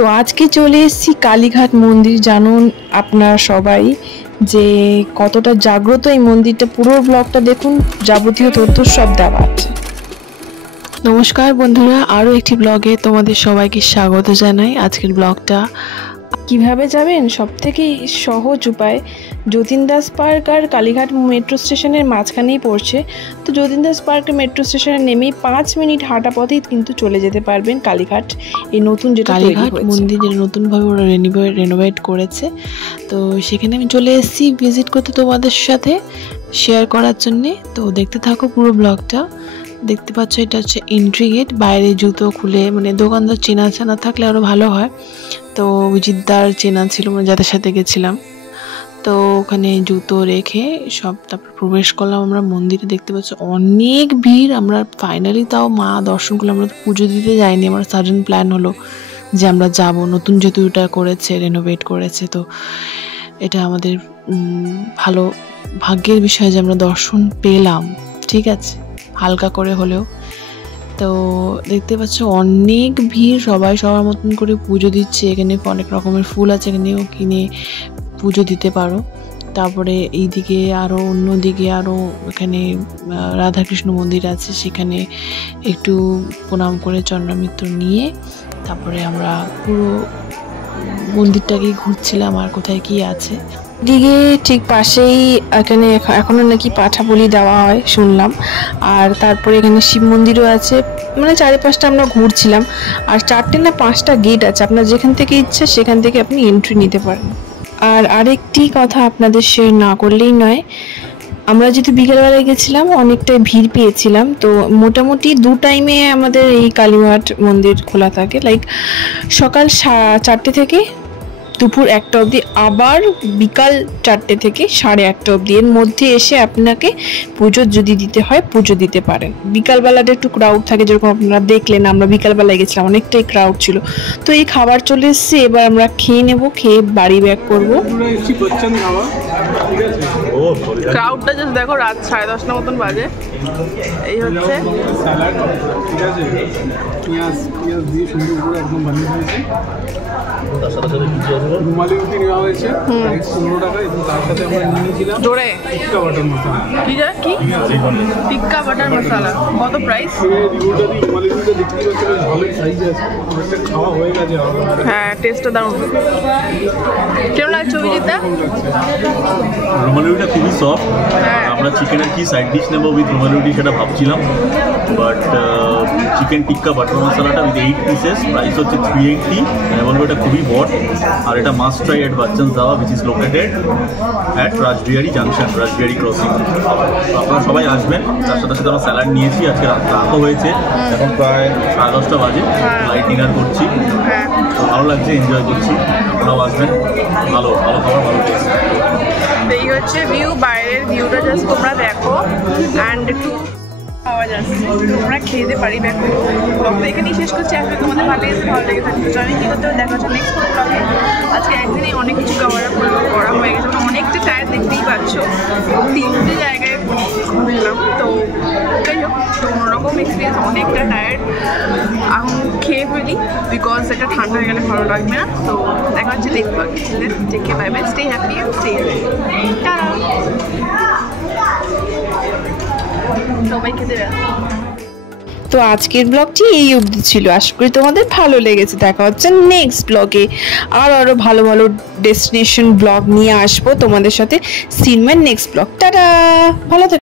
তো আজকে চলে এসেছি কালীঘাট মন্দির। জানুন আপনারা সবাই যে কতটা জাগ্রত এই মন্দিরটা। পুরো ব্লগটা দেখুন, যাবতীয় তথ্য সব দেওয়া আছে। নমস্কার বন্ধুরা, আরও একটি ব্লগে তোমাদের সবাইকে স্বাগত জানাই। আজকের ব্লগটা কিভাবে যাবেন, সব থেকে সহজ উপায়। যতীন দাস পার্ক আর কালীঘাট মেট্রো স্টেশনের মাঝখানেই পড়ছে। তো যতীন দাস পার্কের মেট্রো স্টেশনে নেমেই 5 মিনিট হাঁটা পথেই কিন্তু চলে যেতে পারবেন কালীঘাট, এই নতুন যেটা কালীঘাট মন্দির, যেটা নতুনভাবে ওরা রেনোভেট করেছে। তো সেখানে আমি চলে এসেছি ভিজিট করতে তোমাদের সাথে শেয়ার করার জন্যে। তো দেখতে থাকো পুরো ব্লগটা। দেখতে পাচ্ছ এটা হচ্ছে এন্ট্রি গেট। বাইরে জুতো খুলে, মানে দোকানদার চেনা থাকলে আরও ভালো হয়। তো বিজিতদার চেনা ছিল, মানে যাদের সাথে গেছিলাম। তো ওখানে জুতো রেখে সব তারপর প্রবেশ করলাম আমরা মন্দিরে। দেখতে পাচ্ছ অনেক ভিড়। আমরা ফাইনালি তাও মা দর্শন করলাম। আমরা তো পুজো দিতে যাইনি, আমার সাডেন প্ল্যান হলো যে আমরা যাব, নতুন যেহেতু এটা করেছে, রেনোভেট করেছে। তো এটা আমাদের ভালো ভাগ্যের বিষয় যে আমরা দর্শন পেলাম, ঠিক আছে, হালকা করে হলেও। তো দেখতে পাচ্ছ অনেক ভিড়, সবাই সবার মতন করে পুজো দিচ্ছে। এখানে অনেক রকমের ফুল আছে, এখানেও কিনে পুজো দিতে পারো। তারপরে এইদিকে আরও অন্যদিকে আরও এখানে রাধাকৃষ্ণ মন্দির আছে, সেখানে একটু প্রণাম করে চন্দ্রমিত্র নিয়ে তারপরে আমরা পুরো মন্দিরটাকে ঘুরছিলাম আর কোথায় কি আছে। দিকে ঠিক পাশেই এখানে এখনো নাকি পাঠা বলি দেওয়া হয় শুনলাম। আর তারপরে এখানে শিব মন্দিরও আছে। মানে চারিপাশটা আমরা ঘুরছিলাম। আর 4টে না 5টা গেট আছে, আপনার যেখান থেকে ইচ্ছা সেখান থেকে আপনি এন্ট্রি নিতে পারেন। আর আরেকটি কথা আপনাদের শেয়ার না করলেই নয়, আমরা যেহেতু বিকেলবেলায় গেছিলাম অনেকটাই ভিড় পেয়েছিলাম। তো মোটামুটি 2 টাইমে আমাদের এই কালীঘাট মন্দির খোলা থাকে, লাইক সকাল 4টে থেকে দুপুর 1টা অবধি, আবার বিকাল 4টে থেকে 1:30 অবধি। এর মধ্যে এসে আপনাকে পুজো যদি দিতে হয় পুজো দিতে পারেন। বিকালবেলাটা একটু ক্রাউড থাকে, যেরকম আপনারা দেখলেন আমরা বিকালবেলায় গেছিলাম, অনেকটাই ক্রাউড ছিল। তো এই খাবার চলে এসছে, এবার আমরা খেয়ে নেব, খেয়ে বাড়ি ব্যাক করবো। ক্রাউডটা জাস্ট দেখো, রাত 10:30 মতন বাজে। এই হচ্ছে রুমালি রুটি নেওয়া হয়েছে 15 টাকা, এবং তার সাথে আমরা নিয়েছিলাম জোরে টিক্কা বাটার মশলা। কি টিক্কা বাটার মশলা কত প্রাইস? রুমালি রুটিটা দেখতেই পাচ্ছেন, ঝালের সাইজ আছে, খাওয়া হয়ে গেছে। হ্যাঁ, টেস্টটা দারুণ। কেমন লাগছে অভিজিৎদা? রুমালি রুটিটা খুবই সফট। আমরা চিকেনের কি সাইড ডিশ নেবো উইথ রুমালি রুটি সেটা ভাবছিলাম, বাট চিকেন টিক্কা বাটার মশলাটা উইথ 8 পিসেস, প্রাইস হচ্ছে 380। আমি বলবো এটা খুবই বট। আর এটা must try at Bachchan dhaba, which is located at Rashbehari junction, Rashbehari crossing. আপনারা সবাই আসবেন। তার সাথে সাথে আমরা স্যালাড নিয়েছি। আজকে রাতও হয়েছে, এখন প্রায় 10:30 বাজে, লাইট ডিনার করছি। ভালো লাগছে, এনজয় করছি। আপনারাও আসবেন, ভালো ভালো খাবার, ভালো টেস্ট। এই হচ্ছে ভিউ, বাইরের ভিউটা জাস্ট তোমরা দেখো। অ্যান্ড একটু পাওয়া যাচ্ছে, আমরা খেতে পারি। দেখো ব্লগটা এখানেই শেষ করছি। আজকে তোমাদের ভালো লেগে থাকবে। জয়েন কি করতে দেখা হচ্ছে নেক্সট ব্লগে। আজকে একদিনেই অনেক কিছু কভার আপ করা হয়ে গেছে। অনেকটা টায়ার দেখতেই পাচ্ছ, 3টে জায়গায় ঘুরলাম। তো যাই হোক, তো অন্যরকম এক্সপিরিয়েন্স, অনেকটা টায়ার্ড। এখন খেয়ে ফেলি, বিকজ এটা ঠান্ডা হয়ে গেলে ভালো লাগবে না। তো দেখা হচ্ছে নেক্সট ব্লগে। Take bye bye, stay happy, stay healthy, tata. তো আজকের ব্লগটি এই অবধি ছিল। আশা করি তোমাদের ভালো লেগেছে। দেখা হচ্ছে নেক্সট ব্লগে। আরো ভালো ভালো ডেস্টিনেশন ব্লগ নিয়ে আসবো তোমাদের সাথে। Seen my next blog. Tata, ভালো থাকো।